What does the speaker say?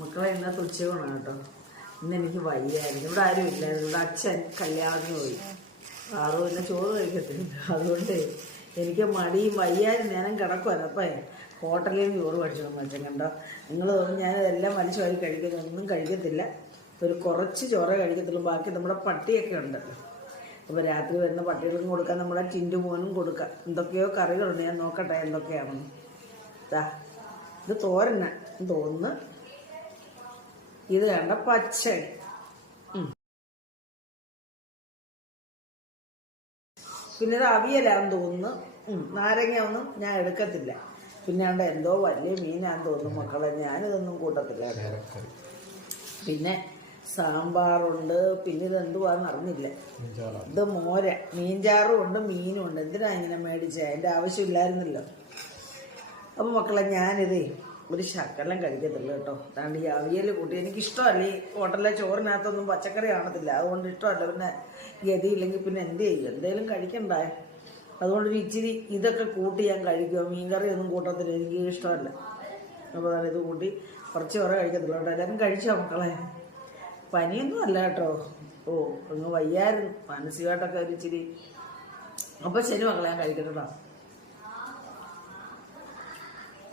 മക്കളെ ഇന്നത്തെ ഉച്ചയൂണാണ് കേട്ടോ. ഇന്നെനിക്ക് വയ്യായിരുന്നു. ഇവിടെ ആരും ഇല്ലായിരുന്നു. ഇവിടെ അച്ഛൻ കല്യാണത്തിന് പോയി. ആറും പിന്നെ ചോറ് കഴിക്കത്തില്ല. അതുകൊണ്ട് എനിക്ക് മടിയും വയ്യായിരുന്നു. ഞാനും കിടക്കുമായിരുന്നു. അപ്പം ഹോട്ടലിൽ നിന്ന് ചോറ് കഴിച്ചോന്ന് വെച്ചാൽ കണ്ടോ. നിങ്ങൾ ഞാനിതെല്ലാം വലിച്ചു വാരി കഴിക്കുന്നു. ഒന്നും കഴിക്കത്തില്ല. ഒരു കുറച്ച് ചോറേ കഴിക്കത്തുള്ളൂ. ബാക്കി നമ്മുടെ പട്ടിയൊക്കെ ഉണ്ട്. അപ്പോൾ രാത്രി വരുന്ന പട്ടികൾക്കും കൊടുക്കാം, നമ്മുടെ ടിൻറ്റു മോനും കൊടുക്കാം. എന്തൊക്കെയോ കറികളുണ്ട്. ഞാൻ നോക്കട്ടെ എന്തൊക്കെയാണെന്ന്. ഇത് തോരന തോന്നുന്നു. ഇത് കണ്ട പച്ച, പിന്നെ ഇത് അവിയലാന്ന് തോന്നുന്നു. നാരങ്ങ ഒന്നും ഞാൻ എടുക്കത്തില്ല. പിന്നെ കണ്ട എന്തോ വലിയ മീനാന്ന് തോന്നുന്നു മക്കളെ. ഞാനിതൊന്നും കൂട്ടത്തില്ല. പിന്നെ സാമ്പാറുണ്ട്. പിന്നെ ഇത് എന്തുവാന്ന് അറിഞ്ഞില്ല. ഇത് മോര, മീൻചാറും ഉണ്ട്, മീനും ഉണ്ട്. എന്തിനാ ഇങ്ങനെ മേടിച്ചത്? അതിൻ്റെ ആവശ്യമില്ലായിരുന്നല്ലോ. അപ്പം മക്കളെ ഞാനിതേ ഒരു ശകലം കഴിക്കത്തില്ല കേട്ടോ. അതാണ്ട് ഈ അവിയൽ കൂട്ടി എനിക്കിഷ്ടമല്ല. ഈ ഹോട്ടലിലെ ചോറിനകത്തൊന്നും പച്ചക്കറി കാണത്തില്ല. അതുകൊണ്ട് ഇഷ്ടമല്ല. പിന്നെ ഗതിയില്ലെങ്കിൽ പിന്നെ എന്ത് ചെയ്യും? എന്തേലും കഴിക്കണ്ടേ. അതുകൊണ്ടൊരു ഇച്ചിരി ഇതൊക്കെ കൂട്ടി ഞാൻ കഴിക്കുക. മീൻകറി ഒന്നും കൂട്ടത്തില്ല, എനിക്ക് ഇഷ്ടമല്ല. അപ്പോൾ അതാണ് ഇത് കൂട്ടി കുറച്ച് ചോറേ കഴിക്കത്തില്ല കേട്ടോ. എല്ലാവരും കഴിച്ചോ മക്കളെ? പനിയൊന്നും അല്ല കേട്ടോ. ഓ അങ്ങ് വയ്യായിരുന്നു മാനസികമായിട്ടൊക്കെ ഒരു ഇച്ചിരി. അപ്പോൾ ശരി മക്കളെ, ഞാൻ കഴിക്കട്ടോ.